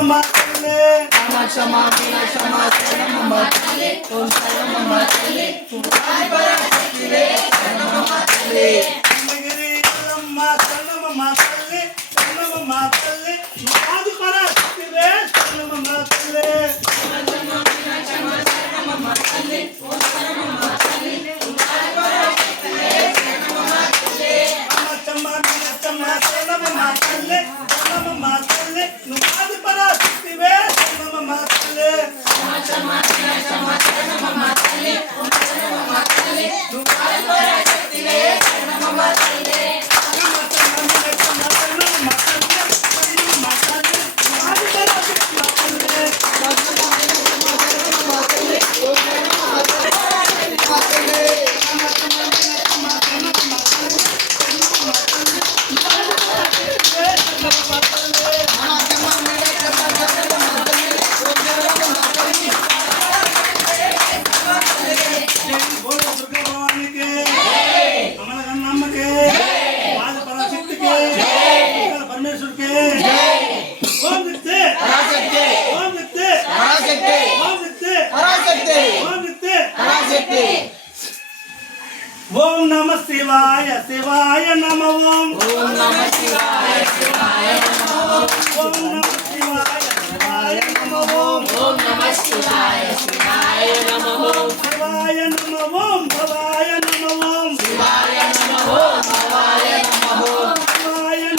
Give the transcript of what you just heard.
తల్లి కామాక్షమ్మ మీనాక్షమ్మ శరణమ్మ తల్లి ఓం శరణమ్మ తల్లి ఆది పరాశక్తివే శరణమ్మ తల్లి సింహగిరి ఎల్లమ్మ శరణమ్మ తల్లి శరణమ్మ తల్లి ఆది పరాశక్తివే శరణమ్మ తల్లి కామాక్షమ్మ మీనాక్షమ్మ శరణమ్మ తల్లి ఓం శరణమ్మ తల్లి ఆది పరాశక్తివే శరణమ్మ తల్లి కామాక్షమ్మ మీనాక్షమ్మ శరణమ్మ తల్లి శరణమ్మ తల్లి ఆది పరాశక్తివే శరణమ్మ తల్లి కామాక్షమ్మ మీనాక్షమ్మ శరణమ్మ తల్లి ఓం శరణమ్మ తల్లి ఆది పరాశక్తివే శరణమ్మ తల్లి ఓం నమ శివాయ శివాయ నమ ఓం నమ శివాయ శివాయ నమ ఓం నమ శివాయ శివాయ నమ ఓం నమ శివాయ శివాయ నమ శివాయ నమ ఓం భవాయ